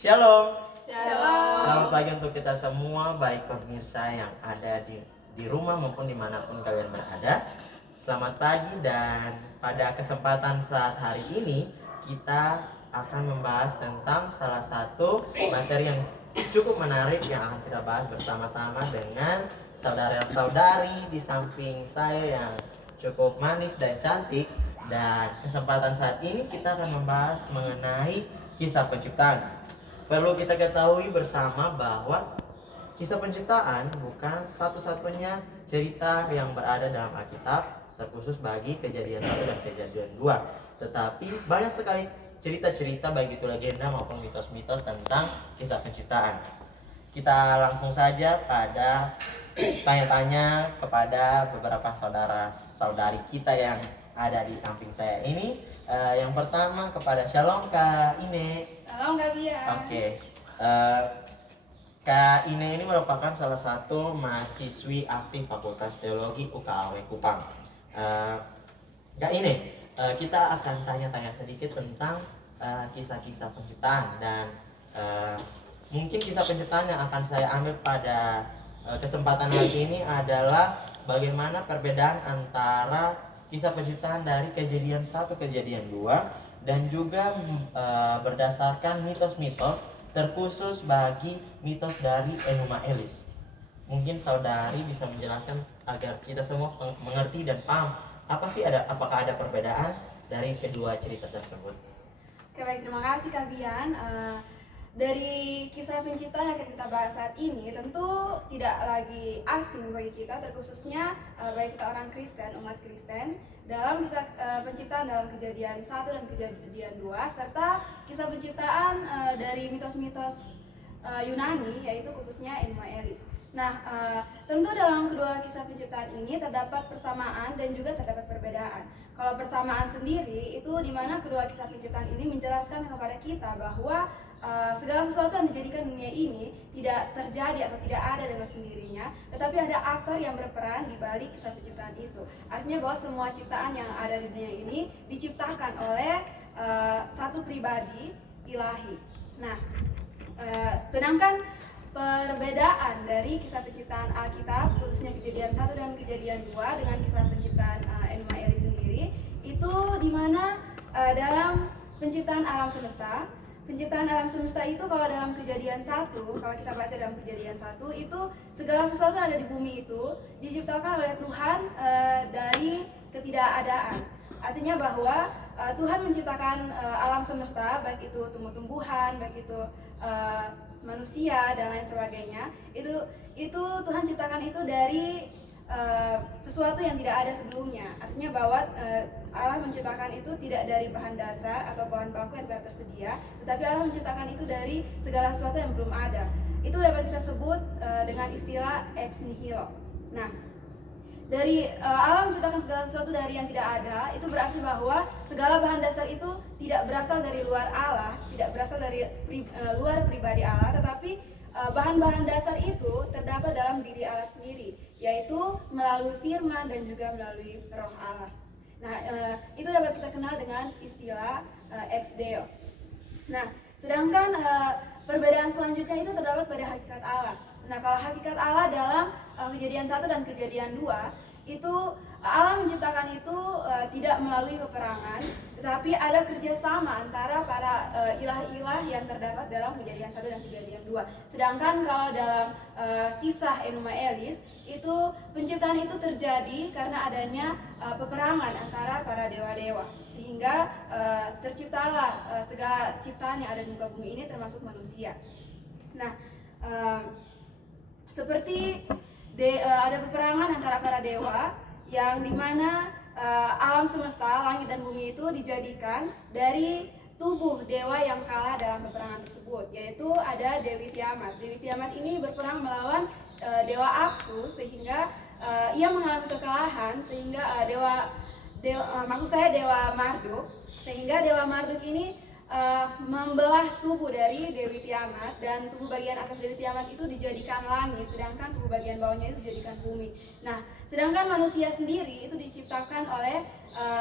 Shalom. Shalom. Selamat pagi untuk kita semua, baik pemirsa yang ada di rumah maupun dimanapun kalian berada. Selamat pagi, dan pada kesempatan saat hari ini kita akan membahas tentang salah satu materi yang cukup menarik yang akan kita bahas bersama-sama dengan saudara-saudari di samping saya yang cukup manis dan cantik. Dan kesempatan saat ini kita akan membahas mengenai kisah penciptaan. Perlu kita ketahui bersama bahwa kisah penciptaan bukan satu-satunya cerita yang berada dalam Alkitab terkhusus bagi Kejadian 1 dan Kejadian 2. Tetapi banyak sekali cerita-cerita baik itu legenda maupun mitos-mitos tentang kisah penciptaan. Kita langsung saja pada tanya-tanya kepada beberapa saudara-saudari kita yang ada di samping saya ini. Yang pertama kepada Shalom Kak Ine. Shalom Kak Bia. Oke. Kak Ine ini merupakan salah satu mahasiswi aktif Fakultas Teologi UKAW Kupang. Kak Ine, kita akan tanya-tanya sedikit tentang kisah-kisah penciptaan, dan mungkin kisah penciptaan yang akan saya ambil pada kesempatan hari ini adalah bagaimana perbedaan antara kisah penciptaan dari Kejadian 1, Kejadian 2, dan juga berdasarkan mitos-mitos terkhusus bagi mitos dari Enuma Elis. Mungkin saudari bisa menjelaskan agar kita semua mengerti dan paham apakah ada perbedaan dari kedua cerita tersebut. Oke, baik, terima kasih Kak Bian. Dari kisah penciptaan yang akan kita bahas saat ini tentu tidak lagi asing bagi kita, terkhususnya bagi kita orang Kristen, umat Kristen, dalam kisah penciptaan dalam Kejadian 1 dan Kejadian 2, serta kisah penciptaan dari mitos-mitos Yunani, yaitu khususnya Enuma Elis. Nah, tentu dalam kedua kisah penciptaan ini terdapat persamaan dan juga terdapat perbedaan. Kalau persamaan sendiri itu di mana kedua kisah penciptaan ini menjelaskan kepada kita bahwa segala sesuatu yang dijadikan dunia ini tidak terjadi atau tidak ada dengan sendirinya, tetapi ada aktor yang berperan di balik kisah penciptaan itu. Artinya bahwa semua ciptaan yang ada di dunia ini diciptakan oleh satu pribadi ilahi. Nah, sedangkan perbedaan dari kisah penciptaan Alkitab, khususnya Kejadian 1 dan Kejadian 2 dengan kisah penciptaan Enuma Elis sendiri, itu dimana dalam penciptaan alam semesta itu kalau dalam Kejadian 1, kalau kita baca dalam Kejadian 1, itu segala sesuatu yang ada di bumi itu diciptakan oleh Tuhan dari ketidakadaan. Artinya bahwa Tuhan menciptakan alam semesta, baik itu tumbuh-tumbuhan, baik itu manusia dan lain sebagainya. Itu Tuhan ciptakan itu dari sesuatu yang tidak ada sebelumnya. Artinya bahwa Allah menciptakan itu tidak dari bahan dasar atau bahan baku yang telah tersedia, tetapi Allah menciptakan itu dari segala sesuatu yang belum ada. Itu dapat kita sebut dengan istilah ex nihilo. Nah, dari Allah menciptakan segala sesuatu dari yang tidak ada, itu berarti bahwa segala bahan dasar itu tidak berasal dari luar Allah, tidak berasal dari luar pribadi Allah, tetapi bahan-bahan dasar itu terdapat dalam diri Allah sendiri, yaitu melalui firman dan juga melalui roh Allah. Nah, itu dapat kita kenal dengan istilah ex deo. Nah, sedangkan perbedaan selanjutnya itu terdapat pada hakikat Allah. Nah, kalau hakikat Allah dalam Kejadian 1 dan Kejadian 2, itu Allah menciptakan itu tidak melalui peperangan, tetapi ada kerjasama antara para ilah-ilah yang terdapat dalam Kejadian 1 dan Kejadian 2. Sedangkan kalau dalam kisah Enuma Elis, itu penciptaan itu terjadi karena adanya peperangan antara para dewa-dewa, sehingga terciptalah segala ciptaan yang ada di muka bumi ini termasuk manusia. Nah, seperti ada peperangan antara para dewa, yang dimana alam semesta, langit dan bumi itu dijadikan dari tubuh dewa yang kalah dalam peperangan tersebut, yaitu ada Dewi Tiamat. Dewi Tiamat ini berperang melawan dewa Apsu, sehingga ia mengalami kekalahan, sehingga Dewa Marduk, sehingga Dewa Marduk ini membelah tubuh dari Dewi Tiamat, dan tubuh bagian atas Dewi Tiamat itu dijadikan langit, sedangkan tubuh bagian bawahnya itu dijadikan bumi. Nah, sedangkan manusia sendiri itu diciptakan oleh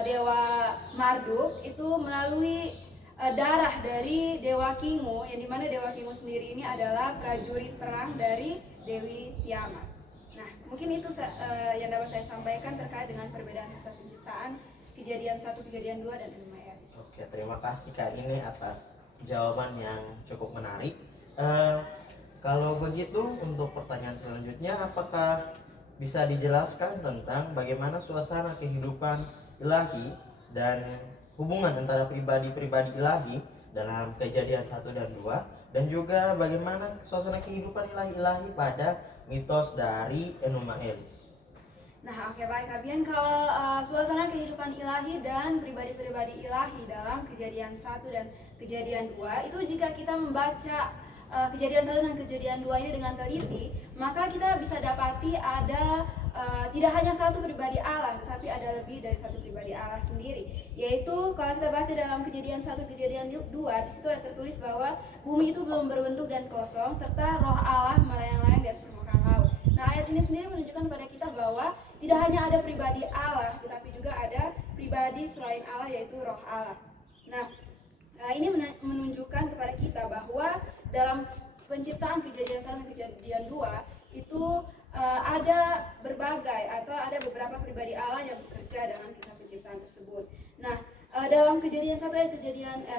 Dewa Marduk itu melalui darah dari Dewa Kingu, yang dimana Dewa Kingu sendiri ini adalah prajurit perang dari Dewi Tiamat. Nah, mungkin itu yang dapat saya sampaikan terkait dengan perbedaan kisah penciptaan Kejadian 1, Kejadian 2, dan Enuma Elish. Oke, terima kasih Kak ini atas jawaban yang cukup menarik. Kalau begitu untuk pertanyaan selanjutnya, apakah bisa dijelaskan tentang bagaimana suasana kehidupan ilahi dan hubungan antara pribadi-pribadi ilahi dalam Kejadian 1 dan 2, dan juga bagaimana suasana kehidupan ilahi-ilahi pada mitos dari Enuma Elish? Nah, oke, baik Kabian, kalau suasana kehidupan ilahi dan pribadi-pribadi ilahi dalam Kejadian 1 dan Kejadian 2 itu, jika kita membaca Kejadian 1 dan Kejadian 2 ini dengan teliti, maka kita bisa dapati ada tidak hanya satu pribadi Allah, tetapi ada lebih dari satu pribadi Allah sendiri. Yaitu kalau kita baca dalam Kejadian 1, Kejadian 2, di situ ada tertulis bahwa bumi itu belum berbentuk dan kosong, serta roh Allah melayang-layang di atas permukaan laut. Nah, ayat ini sendiri menunjukkan kepada kita bahwa tidak hanya ada pribadi Allah, tetapi juga ada pribadi selain Allah, yaitu roh Allah. Nah, ini menunjukkan kepada kita bahwa dalam penciptaan Kejadian 1 dan Kejadian 2 itu ada berbagai atau ada beberapa pribadi Allah yang bekerja dalam kisah penciptaan tersebut. Nah, dalam Kejadian 1 ayat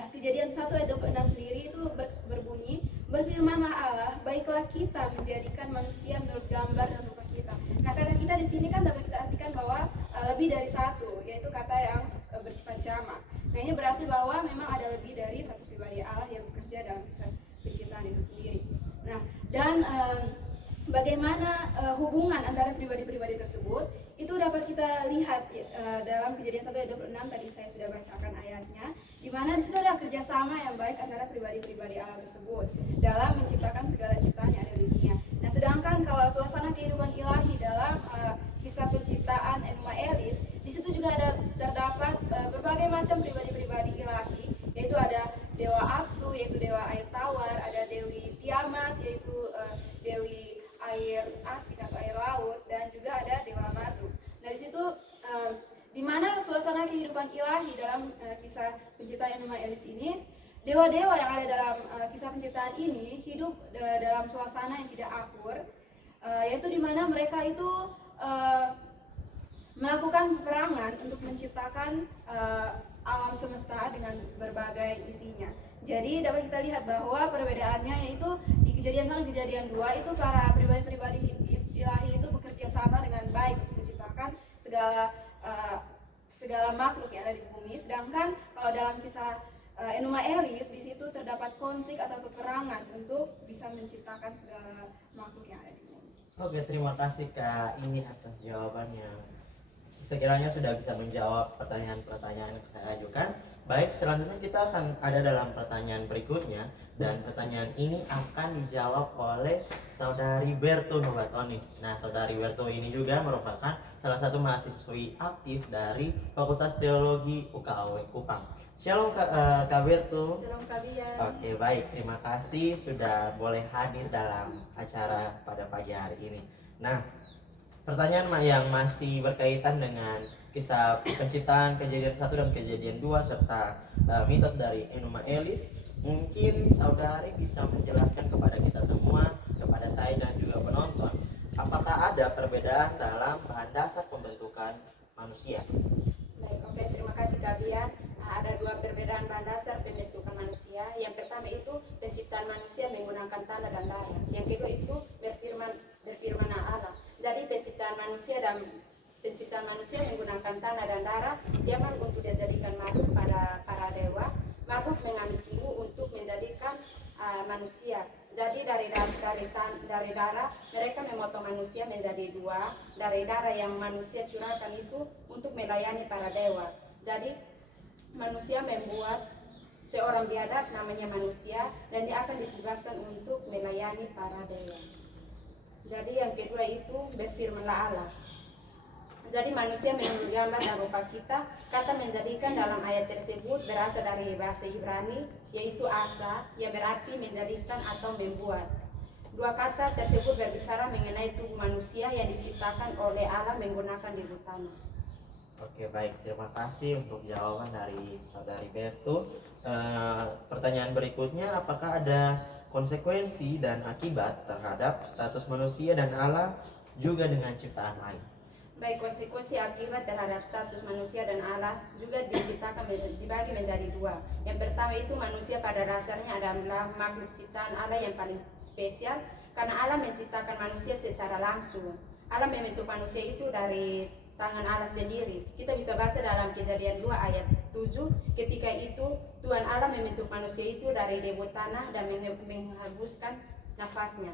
Kejadian 1 ayat 26 sendiri itu berbunyi, berfirmanlah Allah, baiklah kita menjadikan manusia menurut gambar dan rupa kita. Nah, kata kita di sini kan dapat kita artikan bahwa lebih dari satu, yaitu kata yang bersifat jamak. Nah, ini berarti bahwa memang ada lebih dari satu pribadi Allah yang bekerja dalam kisah penciptaan itu sendiri. Nah, dan bagaimana hubungan antara pribadi-pribadi tersebut itu dapat kita lihat dalam Kejadian 1 ayat 26, tadi saya sudah bacakan ayatnya, di mana di situ ada kerjasama yang baik antara pribadi-pribadi Allah tersebut dalam menciptakan segala ciptaan yang ada di dunia. Nah, sedangkan kalau suasana kehidupan ilahi dalam kisah penciptaan Enuma Elish, di situ juga ada terdapat berbagai macam pribadi-pribadi ilahi, yaitu ada Dewa Apsu, yaitu Dewa Air Tawar, ada Dewi Tiamat, yaitu Dewi Air Asin atau air laut, dan juga ada Dewa Madu. Nah, di situ di mana suasana kehidupan ilahi dalam kisah penciptaan Enuma Elish ini, dewa-dewa yang ada dalam kisah penciptaan ini hidup dalam suasana yang tidak akur, yaitu di mana mereka itu melakukan peperangan untuk menciptakan alam semesta dengan berbagai isinya. Jadi dapat kita lihat bahwa perbedaannya yaitu di Kejadian 1 dan Kejadian 2 itu para pribadi-pribadi ilahi itu bekerja sama dengan baik untuk menciptakan segala makhluk yang ada di bumi. Sedangkan kalau dalam kisah Enuma Elish, di situ terdapat konflik atau peperangan untuk bisa menciptakan segala makhluk yang ada di bumi. Oke, terima kasih Kak ini atas jawabannya. Sekiranya sudah bisa menjawab pertanyaan-pertanyaan yang saya ajukan. Baik, selanjutnya kita akan ada dalam pertanyaan berikutnya, dan pertanyaan ini akan dijawab oleh Saudari Berto Nobatonis. Nah, Saudari Berto ini juga merupakan salah satu mahasiswi aktif dari Fakultas Teologi UKAW Kupang. Shalom Kak Berto. Shalom Kabian. Oke, baik, terima kasih sudah boleh hadir dalam acara pada pagi hari ini. Nah, pertanyaan yang masih berkaitan dengan kisah penciptaan Kejadian 1 dan Kejadian 2 serta mitos dari Enuma Elish, mungkin saudari bisa menjelaskan kepada kita semua, kepada saya dan juga penonton, apakah ada perbedaan dalam bahan dasar pembentukan manusia? Baik, oke, terima kasih Kabian. Ada dua perbedaan bahan dasar pembentukan manusia. Yang pertama itu penciptaan manusia menggunakan tanah dan darah. Yang kedua itu berfirman Allah. Jadi penciptaan manusia menggunakan tanah dan darah, dia untuk dijadikan makhluk pada para dewa. Makhluk mengambil ilmu untuk menjadikan manusia. Jadi dari darah mereka memotong manusia menjadi dua. Dari darah yang manusia curahkan itu untuk melayani para dewa. Jadi manusia membuat seorang biadab namanya manusia, dan dia akan ditugaskan untuk melayani para dewa. Jadi yang kedua itu berfirmanlah Allah. Jadi manusia menurut gambar dan rupa kita. Kata menjadikan dalam ayat tersebut berasal dari bahasa Ibrani, yaitu asa, yang berarti menjadikan atau membuat. Dua kata tersebut berbicara mengenai tubuh manusia yang diciptakan oleh Allah menggunakan debu tanah. Oke, baik. Terima kasih untuk jawaban dari Saudari Bertu. Pertanyaan berikutnya, apakah ada konsekuensi dan akibat terhadap status manusia dan Allah juga dengan ciptaan lain? Baik, konsekuensi akibat terhadap status manusia dan Allah juga diciptakan dibagi menjadi dua. Yang pertama itu manusia pada dasarnya adalah makhluk ciptaan Allah yang paling spesial karena Allah menciptakan manusia secara langsung. Allah membentuk manusia itu dari tangan Allah sendiri. Kita bisa baca dalam Kejadian 2 ayat 7, ketika itu Tuhan Allah membentuk manusia itu dari debu tanah dan menghembuskan nafasnya.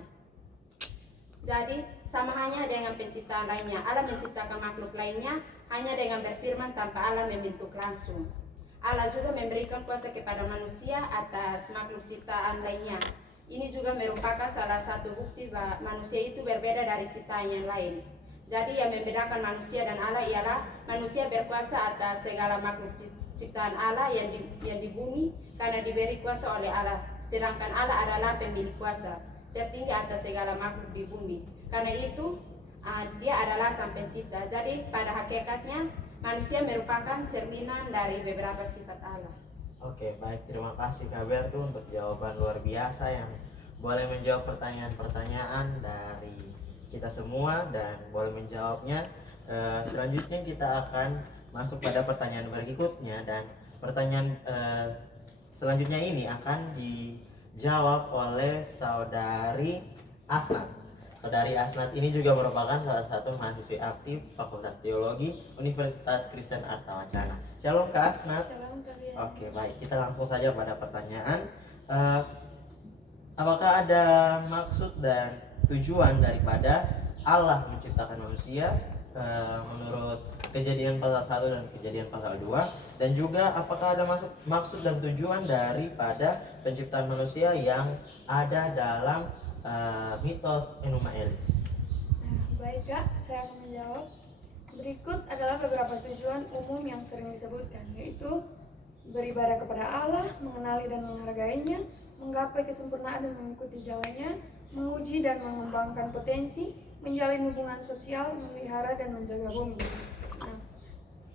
Jadi sama hanya dengan penciptaan lainnya, Allah menciptakan makhluk lainnya hanya dengan berfirman tanpa Allah membentuk langsung. Allah juga memberikan kuasa kepada manusia atas makhluk ciptaan lainnya. Ini juga merupakan salah satu bukti bahwa manusia itu berbeda dari ciptaan yang lain. Jadi yang membedakan manusia dan Allah ialah manusia berkuasa atas segala makhluk ciptaan Allah yang di bumi karena diberi kuasa oleh Allah, sedangkan Allah adalah pemilik kuasa tertinggi atas segala makhluk di bumi. Karena itu dia adalah sang pencipta. Jadi pada hakikatnya manusia merupakan cerminan dari beberapa sifat Allah. Oke, baik. Terima kasih Kak Bertu untuk jawaban luar biasa yang boleh menjawab pertanyaan-pertanyaan dari kita semua dan boleh menjawabnya. Selanjutnya kita akan masuk pada pertanyaan berikutnya, dan pertanyaan selanjutnya ini akan dijawab oleh Saudari Asnat. Saudari Asnat ini juga merupakan salah satu mahasiswi aktif Fakultas Teologi Universitas Kristen Arta Wacana. Shalom Kak Asnat. Shalom kalian. Oke, baik, kita langsung saja pada pertanyaan. Apakah ada maksud dan tujuan daripada Allah menciptakan manusia menurut Kejadian pasal 1 dan Kejadian pasal 2, dan juga apakah ada maksud dan tujuan daripada penciptaan manusia yang ada dalam mitos Enuma Elis? Baik Kak, saya akan menjawab. Berikut adalah beberapa tujuan umum yang sering disebutkan, yaitu beribadah kepada Allah, mengenali dan menghargainya, menggapai kesempurnaan dan mengikuti jalannya, menguji dan mengembangkan potensi, menjalin hubungan sosial, memelihara dan menjaga bumi. Nah,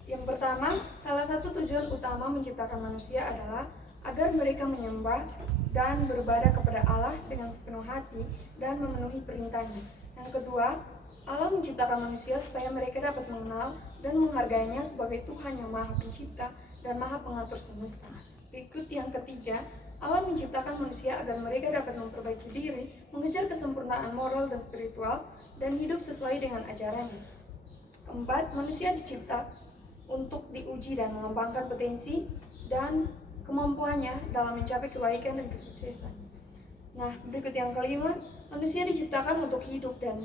yang pertama, salah satu tujuan utama menciptakan manusia adalah agar mereka menyembah dan beribadah kepada Allah dengan sepenuh hati dan memenuhi perintahnya. Yang kedua, Allah menciptakan manusia supaya mereka dapat mengenal dan menghargainya sebagai Tuhan yang Maha Pencipta dan Maha Pengatur semesta. Berikut yang ketiga, Allah menciptakan manusia agar mereka dapat memperbaiki diri, mengejar kesempurnaan moral dan spiritual, dan hidup sesuai dengan ajarannya. Keempat, manusia dicipta untuk diuji dan mengembangkan potensi dan kemampuannya dalam mencapai kebaikan dan kesuksesan. Nah, berikut yang kelima, manusia diciptakan untuk hidup dan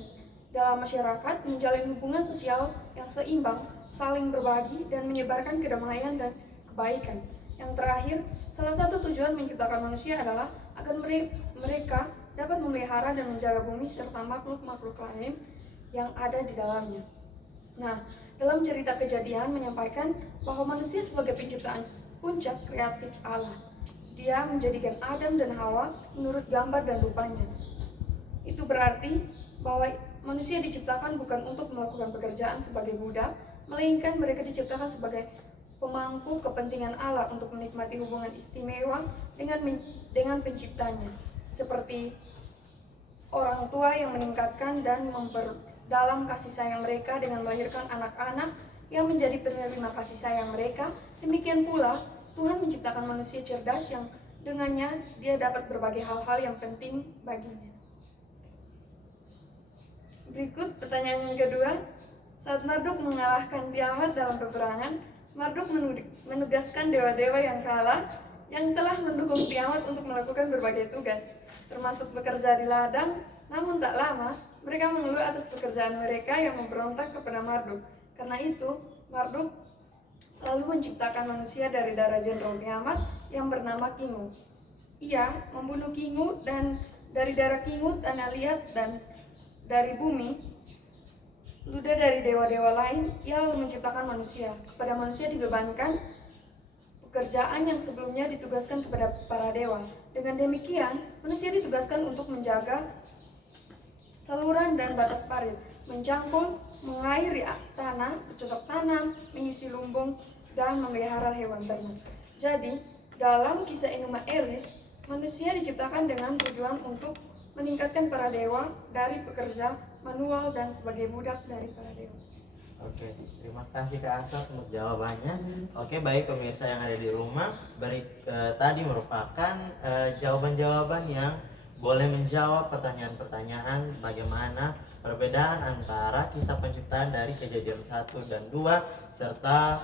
dalam masyarakat, menjalin hubungan sosial yang seimbang, saling berbagi, dan menyebarkan kedamaian dan kebaikan. Yang terakhir, salah satu tujuan menciptakan manusia adalah agar mereka dapat memelihara dan menjaga bumi serta makhluk-makhluk lain yang ada di dalamnya. Nah, dalam cerita Kejadian menyampaikan bahwa manusia sebagai penciptaan puncak kreatif Allah. Dia menjadikan Adam dan Hawa menurut gambar dan rupanya. Itu berarti bahwa manusia diciptakan bukan untuk melakukan pekerjaan sebagai budak, melainkan mereka diciptakan sebagai pemangku kepentingan Allah untuk menikmati hubungan istimewa dengan penciptanya, seperti orang tua yang meningkatkan dan memperdalam kasih sayang mereka dengan melahirkan anak-anak yang menjadi penerima kasih sayang mereka. Demikian pula Tuhan menciptakan manusia cerdas yang dengannya dia dapat berbagi hal-hal yang penting baginya. Berikut pertanyaan yang kedua. Saat Marduk mengalahkan Tiamat dalam peperangan, Marduk menugaskan dewa-dewa yang kalah yang telah mendukung Tiamat untuk melakukan berbagai tugas, termasuk bekerja di ladang. Namun tak lama, mereka mengeluh atas pekerjaan mereka yang memberontak kepada Marduk. Karena itu, Marduk lalu menciptakan manusia dari darah jenderal Tiamat yang bernama Kingu. Ia membunuh Kingu, dan dari darah Kingu tanah liat dan dari bumi, ludah dari dewa-dewa lain, ia lalu menciptakan manusia. Kepada manusia dibebankan pekerjaan yang sebelumnya ditugaskan kepada para dewa. Dengan demikian, manusia ditugaskan untuk menjaga saluran dan batas parit, mencangkul, mengairi tanah, bercocok tanam, mengisi lumbung, dan memelihara hewan ternak. Jadi, dalam kisah Enuma Elis, manusia diciptakan dengan tujuan untuk meningkatkan para dewa dari pekerja manual dan sebagai budak dari para dewa. Oke, terima kasih Kak Asaf untuk jawabannya. Oke, baik pemirsa yang ada di rumah, tadi merupakan jawaban-jawaban yang boleh menjawab pertanyaan-pertanyaan bagaimana perbedaan antara kisah penciptaan dari Kejadian 1 dan 2 serta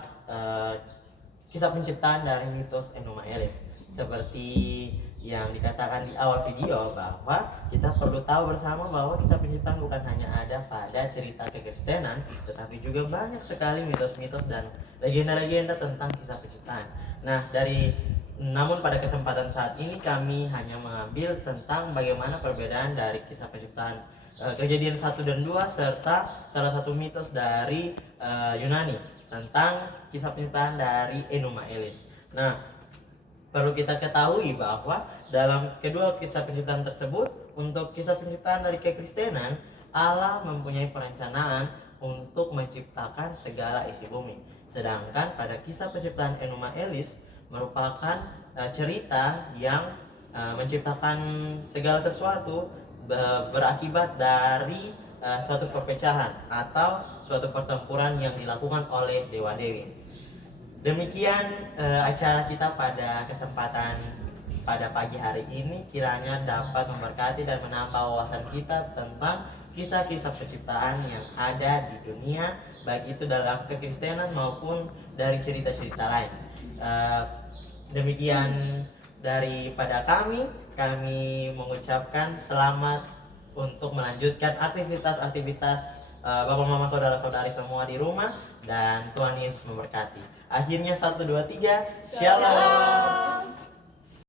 kisah penciptaan dari mitos Enuma Elis. Seperti yang dikatakan di awal video bahwa kita perlu tahu bersama bahwa kisah penciptaan bukan hanya ada pada cerita kekristenan, tetapi juga banyak sekali mitos-mitos dan legenda-legenda tentang kisah penciptaan. Namun pada kesempatan saat ini kami hanya mengambil tentang bagaimana perbedaan dari kisah penciptaan Kejadian 1 dan 2 serta salah satu mitos dari Yunani tentang kisah penciptaan dari Enuma Elis. Nah, perlu kita ketahui bahwa dalam kedua kisah penciptaan tersebut, untuk kisah penciptaan dari kekristenan, Allah mempunyai perencanaan untuk menciptakan segala isi bumi. Sedangkan pada kisah penciptaan Enuma Elis merupakan cerita yang menciptakan segala sesuatu berakibat dari suatu perpecahan atau suatu pertempuran yang dilakukan oleh dewa-dewi. Demikian acara kita pada kesempatan pada pagi hari ini, kiranya dapat memberkati dan menambah wawasan kita tentang kisah-kisah penciptaan yang ada di dunia, baik itu dalam kekristenan maupun dari cerita-cerita lain. Demikian daripada kami mengucapkan selamat untuk melanjutkan aktivitas-aktivitas Bapak Mama Saudara-saudari semua di rumah, dan Tuhan Yesus memberkati. Akhirnya 1, 2, 3, Shalom.